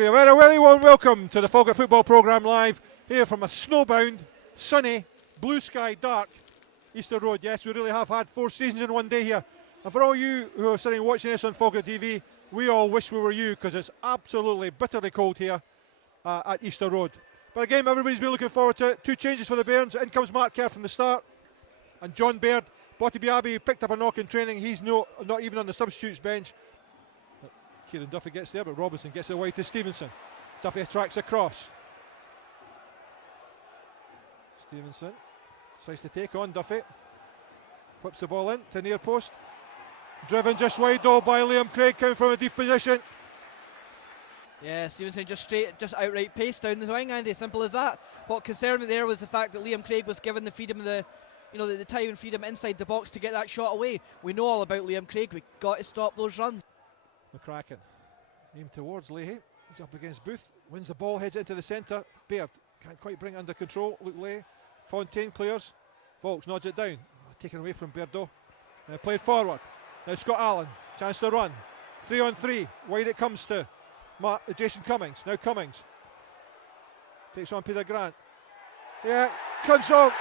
A very warm welcome to the Falkirk Football Programme live here from a snowbound, sunny, blue sky, dark Easter Road. Yes, we really have had 4 seasons in one day here. And for all you who are sitting watching this on Falkirk TV, we all wish we were you, because it's absolutely bitterly cold here at Easter Road. But again, everybody's been looking forward to it. 2 changes for the Bairns. In comes Mark Kerr from the start, and John Baird. Botty Biabi picked up a knock in training. He's not even on the substitutes bench. Kieran Duffy gets there, but Robinson gets it away to Stevenson. Duffy tracks across. Stevenson decides to take on Duffy. Whips the ball in to near post. Driven just wide though by Liam Craig, coming from a deep position. Yeah, Stevenson just outright pace down the wing, Andy. Simple as that. What concerned me there was the fact that Liam Craig was given the freedom, the time and freedom inside the box to get that shot away. We know all about Liam Craig. We got to stop those runs. McCracken aimed towards Leahy. He's up against Booth. Wins the ball, heads into the centre. Baird can't quite bring it under control. Luke Leahy. Fontaine clears. Volks nods it down. Taken away from Baird though. Now played forward. Now Scott Allen. Chance to run. 3 on 3. Wide it comes to Jason Cummings. Now Cummings takes on Peter Grant. Yeah, comes off.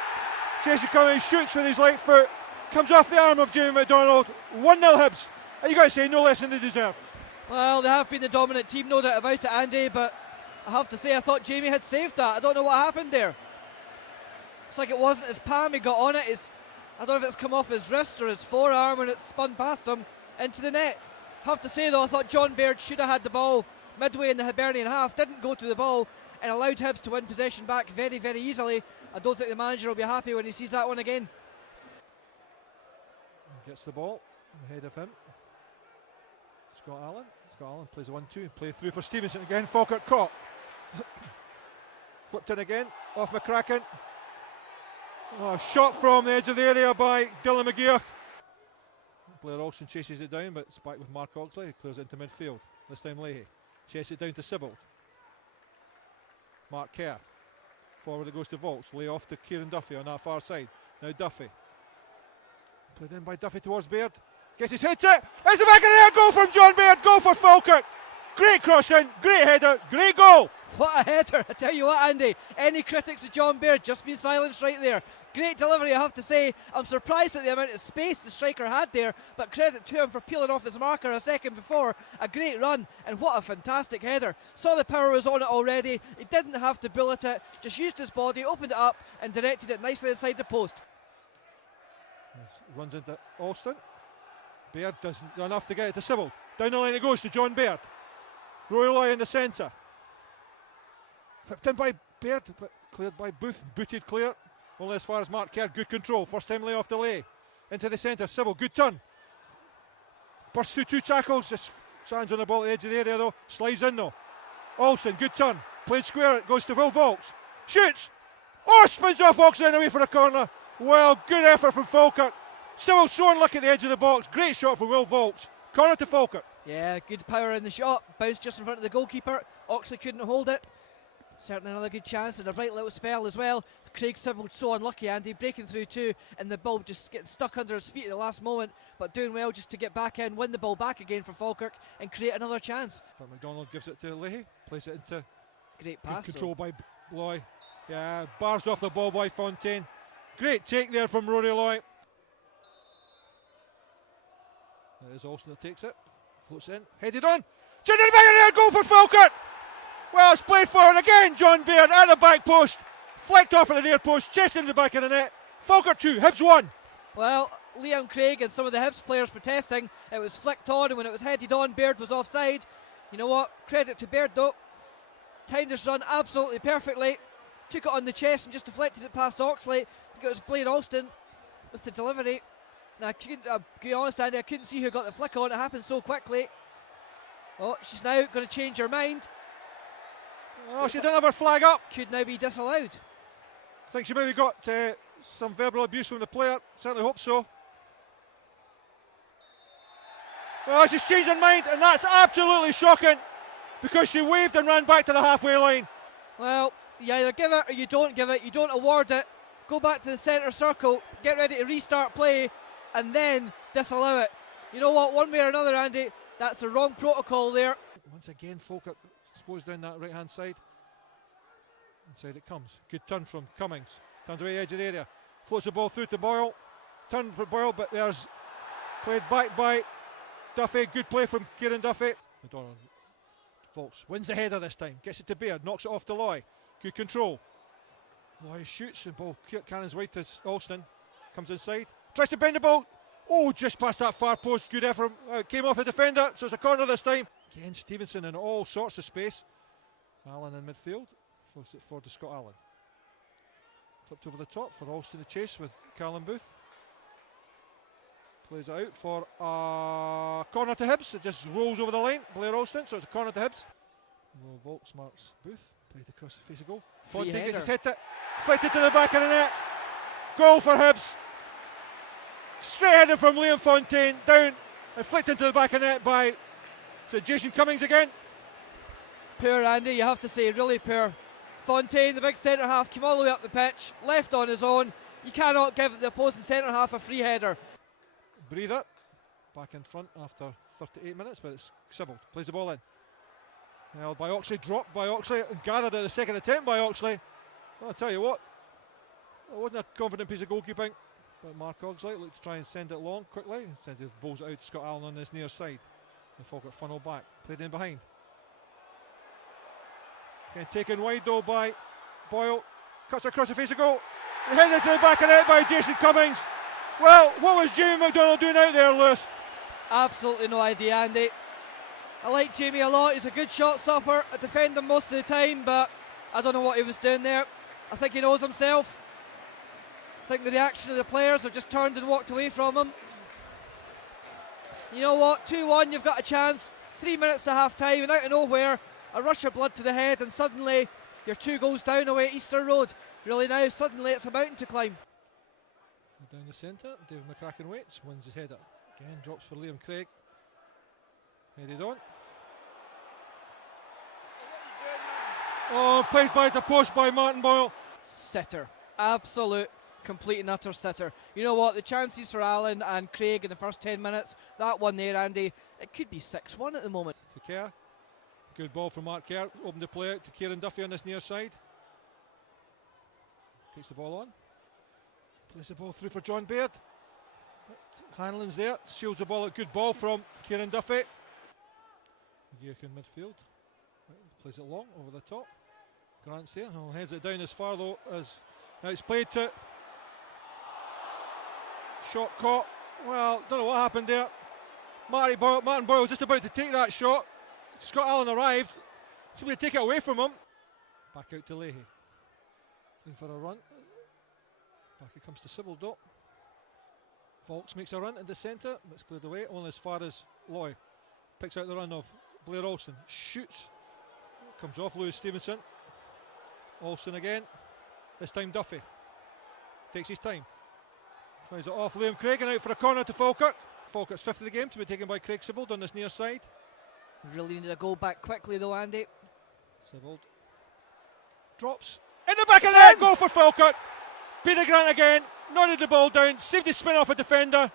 Jason Cummings shoots with his light foot. Comes off the arm of Jamie McDonald. 1-0 Hibs. You got to say, no less than they deserve. Well, they have been the dominant team, no doubt about it, Andy, but I have to say I thought Jamie had saved that. I don't know what happened there. It's like it wasn't his palm he got on it. I don't know if it's come off his wrist or his forearm and it's spun past him into the net. I have to say though, I thought John Baird should have had the ball midway in the Hibernian half, didn't go to the ball and allowed Hibs to win possession back very easily. I don't think the manager will be happy when he sees that one again. Gets the ball ahead of him. Scott Allen plays a 1-2, play through for Stevenson again. Falkirk caught. Flipped in again, off McCracken. Oh, shot from the edge of the area by Dylan McGeer. Blair Olsen chases it down, but it's back with Mark Oxley. He clears it into midfield. This time Leahy. Chases it down to Sybil. Mark Kerr. Forward it goes to Volks. Lay off to Kieran Duffy on that far side. Now Duffy. Played in by Duffy towards Baird. Gets his head to it. It's the back of the net. Goal from John Baird. Goal for Falkirk. Great cross in. Great header. Great goal. What a header. I tell you what, Andy. Any critics of John Baird just been silenced right there. Great delivery, I have to say. I'm surprised at the amount of space the striker had there, but credit to him for peeling off his marker a second before. A great run, and what a fantastic header. Saw the power was on it already. He didn't have to bullet it. Just used his body, opened it up, and directed it nicely inside the post. Runs into Alston. Baird doesn't enough to get it to Sybil. Down the line it goes to John Baird. Royaloy in the centre. Flipped in by Baird, but cleared by Booth. Booted clear. Only as far as Mark Kerr. Good control. First time lay off the lay. Into the centre. Sybil, good turn. Bursts through 2 tackles. Just stands on the ball at the edge of the area though. Slides in though. Olsen, good turn. Played square. It goes to Will Volks. Shoots. Oh, spins off Oxley and away for a corner. Well, good effort from Falkirk. Sybil showing luck at the edge of the box. Great shot from Will Volks. Corner to Falkirk. Yeah, good power in the shot. Bounced just in front of the goalkeeper. Oxley couldn't hold it. Certainly another good chance and a bright little spell as well. Craig Sybil so unlucky, Andy, breaking through too, and the ball just getting stuck under his feet at the last moment, but doing well just to get back in, win the ball back again for Falkirk and create another chance. But McDonald gives it to Leahy, plays it into great pass. Control by Loy. Yeah, bars off the ball by Fontaine. Great take there from Rory Loy. It is Olsen that takes it, floats in, headed on. Children back in there, goal for Falkirk! Well, it's played forward again, John Baird at the back post. Flicked off at the near post, chasing the back of the net. Falkirk 2, Hibs 1. Well, Liam Craig and some of the Hibs players protesting. It was flicked on, and when it was headed on, Baird was offside. You know what? Credit to Baird though. Timed his run absolutely perfectly. Took it on the chest and just deflected it past Oxley. I think it was Blair Alston with the delivery. Now, I'll be honest, Andy, I couldn't see who got the flick on. It happened so quickly. Oh, she's now going to change her mind. Oh, she didn't have her flag up. Could now be disallowed. I think she maybe got some verbal abuse from the player. Certainly hope so. Well, she's changed her mind, and that's absolutely shocking because she waved and ran back to the halfway line. Well, you either give it or you don't give it. You don't award it. Go back to the centre circle, get ready to restart play, and then disallow it. You know what? One way or another, Andy, that's the wrong protocol there. Once again, Falkirk exposed down that right hand side. Inside it comes. Good turn from Cummings. Turns away the edge of the area. Floats the ball through to Boyle. Turn for Boyle, but there's played back by Duffy. Good play from Kieran Duffy. McDonald. Falks. Wins the header this time. Gets it to Baird. Knocks it off to Loy. Good control. Loy shoots the ball. Cannons wide to Alston. Comes inside. Tries to bend the ball. Oh, just past that far post. Good effort. Came off a defender. So it's a corner this time. Again, Stevenson in all sorts of space. Allen in midfield. Forced it forward to Scott Allen. Flipped over the top for Alston to chase with Callum Booth. Plays it out for a corner to Hibbs. It just rolls over the line. Blair Alston, so it's a corner to Hibbs. Volks marks Booth. Played across the face of goal. Fontaine gets his head flicked to the back of the net. Goal for Hibbs. Straight headed from Liam Fontaine. Down and flicked into the back of the net by Jason Cummings again. Poor Andy, you have to say, really poor. Fontaine, the big centre half, came all the way up the pitch, left on his own. You cannot give the opposing centre half a free header. Breather, back in front after 38 minutes, but it's Sybil. Plays the ball in. Held by Oxley, dropped by Oxley, and gathered at the second attempt by Oxley. Well, I'll tell you what, it wasn't a confident piece of goalkeeping, but Mark Oxley looked to try and send it long quickly. Instead, he bowls it out to Scott Allen on this near side. The Falkirk funnel back, played in behind. Again, taken wide though by Boyle. Cuts across the face of goal. And headed to the back of the net by Jason Cummings. Well, what was Jamie McDonald doing out there, Lewis? Absolutely no idea, Andy. I like Jamie a lot. He's a good shot stopper. I defend him most of the time, but I don't know what he was doing there. I think he knows himself. I think the reaction of the players have just turned and walked away from him. You know what? 2-1, you've got a chance. 3 minutes to half time, and out of nowhere, a rush of blood to the head, and suddenly you're 2 goals down away at Easter Road. Really now, suddenly it's a mountain to climb. Down the centre, David McCracken waits, wins his header. Again, drops for Liam Craig. Headed on. Oh, placed by the post by Martin Boyle. Sitter. Absolute, complete and utter sitter. You know what? The chances for Allen and Craig in the first 10 minutes, that one there, Andy, it could be 6-1 at the moment. To Kerr. Good ball from Mark Kerr. Opened the play out to Kieran Duffy on this near side. Takes the ball on. Plays the ball through for John Baird. Hanlon's there. Seals the ball out. Good ball from Kieran Duffy. McGeoch in midfield. Plays it long over the top. Grant's there. Oh, heads it down as far though as. Now it's played to. Shot caught. Well, don't know what happened there. Martin Boyle just about to take that shot. Scott Allen arrived. Somebody take it away from him. Back out to Leahy. In for a run. Back it comes to Sybil though. Volks makes a run into centre, but it's cleared away, only as far as Loy. Picks out the run of Blair Alston. Shoots. Comes off Lewis Stevenson. Alston again. This time Duffy. Takes his time. Tries it off Liam Craig and out for a corner to Falkirk. Falkirk's 5th of the game to be taken by Craig Sibbald on this near side. Really needed a goal back quickly though, Andy. Sibbald drops. In the back of the net, goal for Falkirk. Peter Grant again, nodded the ball down, seemed to spin off a defender.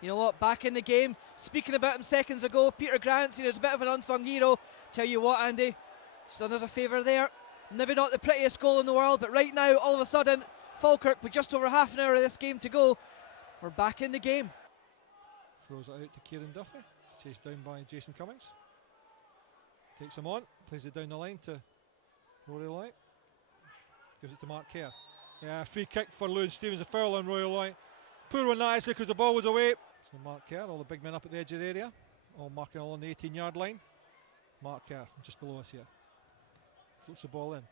You know what, back in the game, speaking about him seconds ago, Peter Grant, seen as a bit of an unsung hero. Tell you what, Andy, he's done us a favour there. Maybe not the prettiest goal in the world, but right now, all of a sudden, Falkirk with just over half an hour of this game to go, we're back in the game. Throws it out to Kieran Duffy, chased down by Jason Cummings. Takes him on, plays it down the line to Rory Loy. Gives it to Mark Kerr. Yeah, free kick for Lewis Stevens, a foul on Roy Loy. Poor one nicely because the ball was away. So Mark Kerr, all the big men up at the edge of the area, all marking all on the 18-yard line. Mark Kerr just below us here. Floats the ball in.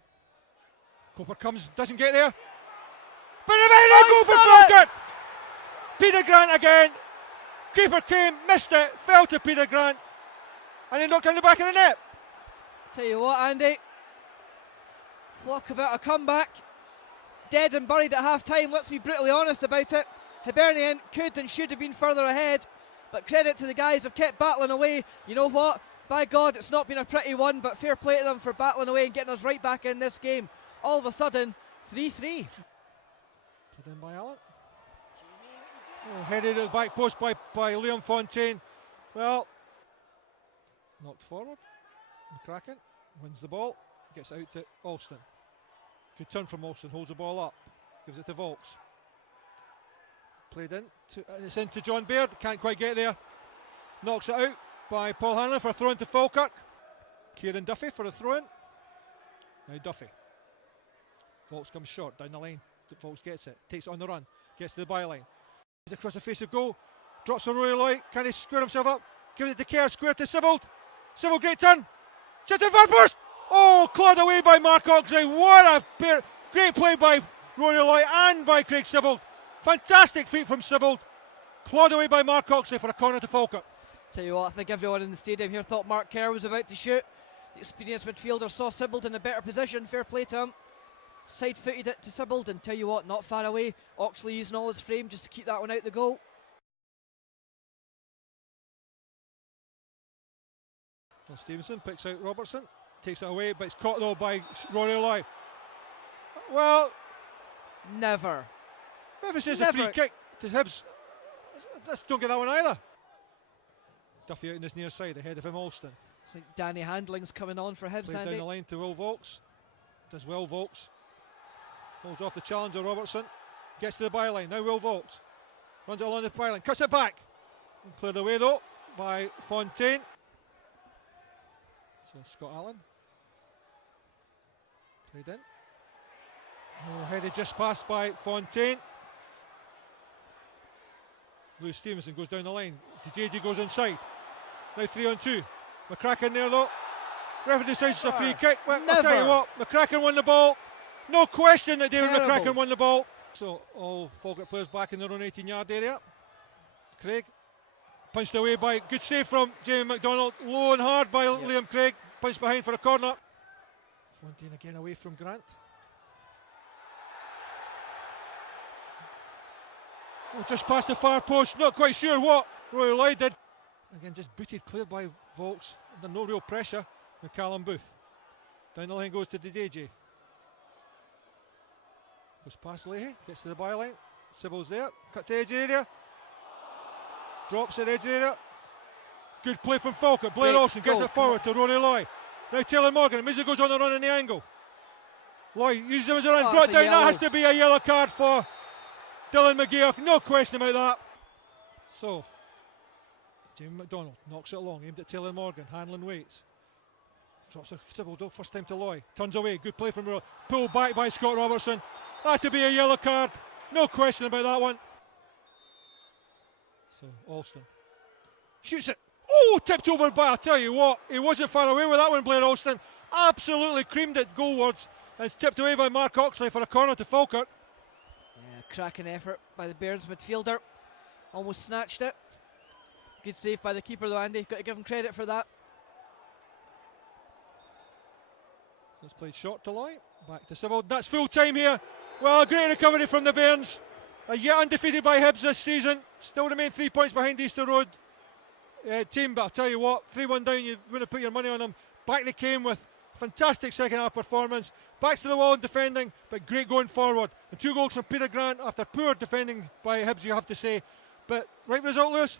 Cooper comes, doesn't get there. But a goal for Falkirk! Peter Grant again. Keeper came, missed it, fell to Peter Grant, and he knocked in the back of the net. Tell you what, Andy, talk about a comeback. Dead and buried at half time, let's be brutally honest about it. Hibernian could and should have been further ahead, but credit to the guys who've kept battling away. You know what? By God, it's not been a pretty one, but fair play to them for battling away and getting us right back in this game. All of a sudden, 3-3. Put in by Allen. Oh, headed at the back post by Liam Fontaine. Well, knocked forward. McCracken. Wins the ball, gets out to Alston. Good turn from Alston, holds the ball up, gives it to Volks. Played in, it's into John Baird, can't quite get there. Knocks it out by Paul Hanlon for a throw into Falkirk. Kieran Duffy for a throw in. Now Duffy. Volks comes short down the line. Volks gets it, takes it on the run, gets to the byline. He's across the face of goal, drops for Roy Loy. Can he square himself up? Gives it to Kerr, square to Sibbald. Sibbald, great turn. Shot in far post. Oh, clawed away by Mark Oxley. What a great play by Roy Loy and by Craig Sibbald. Fantastic feat from Sibbald. Clawed away by Mark Oxley for a corner to Falkirk. Tell you what, I think everyone in the stadium here thought Mark Kerr was about to shoot. The experienced midfielder saw Sibbald in a better position. Fair play to him. Side-footed it to Sibbald, and tell you what, not far away. Oxley using all his frame just to keep that one out the goal. Well, Stevenson picks out Robertson, takes it away, but it's caught though by Rory Loy. Well, never. If it's a free kick to Hibs, let's don't get that one either. Duffy out in his near side, ahead of him Alston. I think Danny Handling's coming on for Hibs. Played down the line to Will Volks. Does well Volks. Holds off the challenger Robertson. Gets to the byline. Now Will Volks. Runs it along the byline. Cuts it back. And cleared away though by Fontaine. So Scott Allen. Played in. Oh, headed just passed by Fontaine. Lewis Stevenson goes down the line. DJG goes inside. Now 3-on-2. McCracken there though. Referee decides it's a free kick. Well, I'll tell you what, McCracken won the ball. No question that David McCracken won the ball. So all Falkirk players back in their own 18-yard area. Craig punched away by, good save from Jamie McDonald. Low and hard by Liam Craig. Punched behind for a corner. Fontaine again away from Grant. Oh, just past the far post, not quite sure what Roy Loy did. Again, just booted, cleared by Volks. Under no real pressure with Callum Booth. Down the line goes to Dideji. Goes past Leahy, gets to the byline. Sybil's there, cut to the edge of the area. Drops at the edge of the area. Good play from Falkirk. Blair Olsen gets it forward to Rory Loy. Now Taylor Morgan. Mizzy goes on the run in the angle. Loy uses him as a run. Brought down. That has to be a yellow card for Dylan McGeoch. No question about that. So, Jamie McDonald knocks it along. Aimed at Taylor Morgan. Hanlon waits. Drops a Sybil. First time to Loy. Turns away. Good play from Roy. Pulled back by Scott Robertson. That has to be a yellow card. No question about that one. So, Alston shoots it. Oh, tipped over by, I'll tell you what, he wasn't far away with that one, Blair Alston. Absolutely creamed it goalwards. And it's tipped away by Mark Oxley for a corner to Falkirk. Yeah, cracking effort by the Bairns midfielder. Almost snatched it. Good save by the keeper though, Andy. Got to give him credit for that. So it's played short to Loy. Back to Sybil. That's full time here. Well, a great recovery from the Bairns. Yet undefeated by Hibs this season. Still remain 3 points behind Easter Road team, but I'll tell you what, 3-1 down, you wouldn't put your money on them. Back they came with fantastic second half performance. Backs to the wall in defending, but great going forward. And 2 goals from Peter Grant after poor defending by Hibs, you have to say. But right result, Lewis?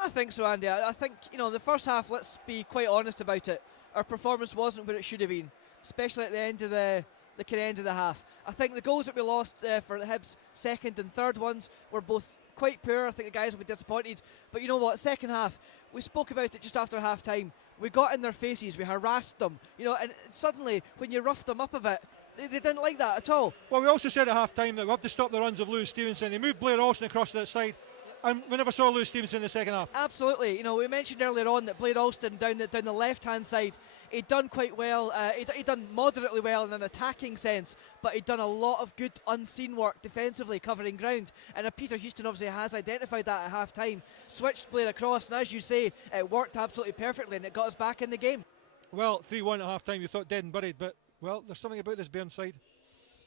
I think so, Andy. I think, the first half, let's be quite honest about it. Our performance wasn't what it should have been, especially at the end of the kind of end of the half. I think the goals that we lost for the Hibs second and third ones were both quite poor. I think the guys will be disappointed. But you know what, second half, we spoke about it just after half time. We got in their faces, we harassed them, and suddenly when you roughed them up a bit, they didn't like that at all. Well, we also said at half time that we have to stop the runs of Lewis Stevenson. They moved Blair Alston across to that side, and we never saw Lewis Stevenson in the second half. Absolutely. We mentioned earlier on that Blair Alston down the left hand side, he'd done quite well. He'd done moderately well in an attacking sense, but he'd done a lot of good unseen work defensively, covering ground. And Peter Houston obviously has identified that at half time. Switched Blair across, and as you say, it worked absolutely perfectly, and it got us back in the game. Well, 3-1 at half time, you thought dead and buried, but well, there's something about this Bairns side.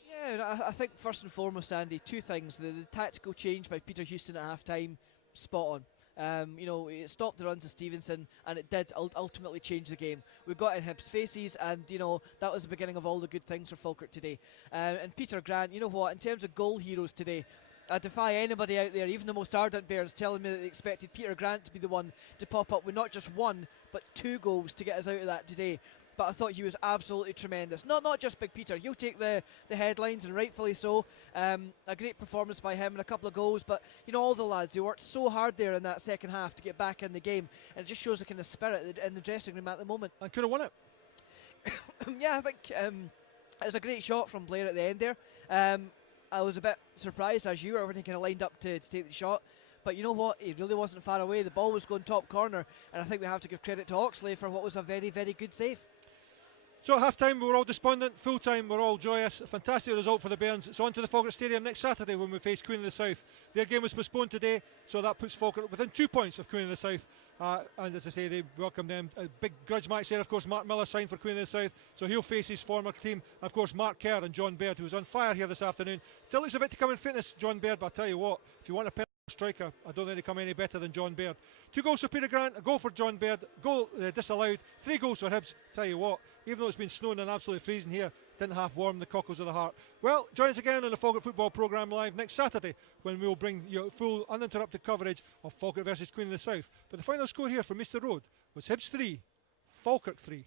Yeah, I think first and foremost, Andy, 2 things. The tactical change by Peter Houston at half time, spot on. It stopped the runs of Stevenson, and it did ultimately change the game. We got in Hibs' faces, and that was the beginning of all the good things for Falkirk today. And Peter Grant, in terms of goal heroes today, I defy anybody out there, even the most ardent Bears, telling me that they expected Peter Grant to be the one to pop up with not just 1 but 2 goals to get us out of that today. but I thought he was absolutely tremendous. Not just Big Peter, he'll take the headlines, and rightfully so. A great performance by him and a couple of goals, but you know, all the lads, they worked so hard there in that second half to get back in the game, and it just shows the kind of spirit in the dressing room at the moment. And could have won it. Yeah, I think it was a great shot from Blair at the end there. I was a bit surprised, as you were, when he kind of lined up to take the shot. But you know what? He really wasn't far away. The ball was going top corner, and I think we have to give credit to Oxley for what was a very, very good save. So at half-time we were all despondent, full-time we're all joyous. A fantastic result for the Bairns. It's on to the Falkirk Stadium next Saturday when we face Queen of the South. Their game was postponed today, so that puts Falkirk within 2 points of Queen of the South. And as I say, they welcome them. A big grudge match there, of course. Mark Miller signed for Queen of the South, so he'll face his former team. Of course, Mark Kerr and John Baird, who was on fire here this afternoon. Still looks a bit to come in fitness, John Baird, but I'll tell you what, if you want a striker, I don't think they come any better than John Baird. 2 goals for Peter Grant, a goal for John Baird, goal disallowed, 3 goals for Hibs. Tell you what, even though it's been snowing and absolutely freezing here, didn't half warm the cockles of the heart. Well, join us again on the Falkirk Football Programme live next Saturday, when we will bring you full uninterrupted coverage of Falkirk versus Queen of the South. But the final score here from Easter Road was Hibs 3, Falkirk 3.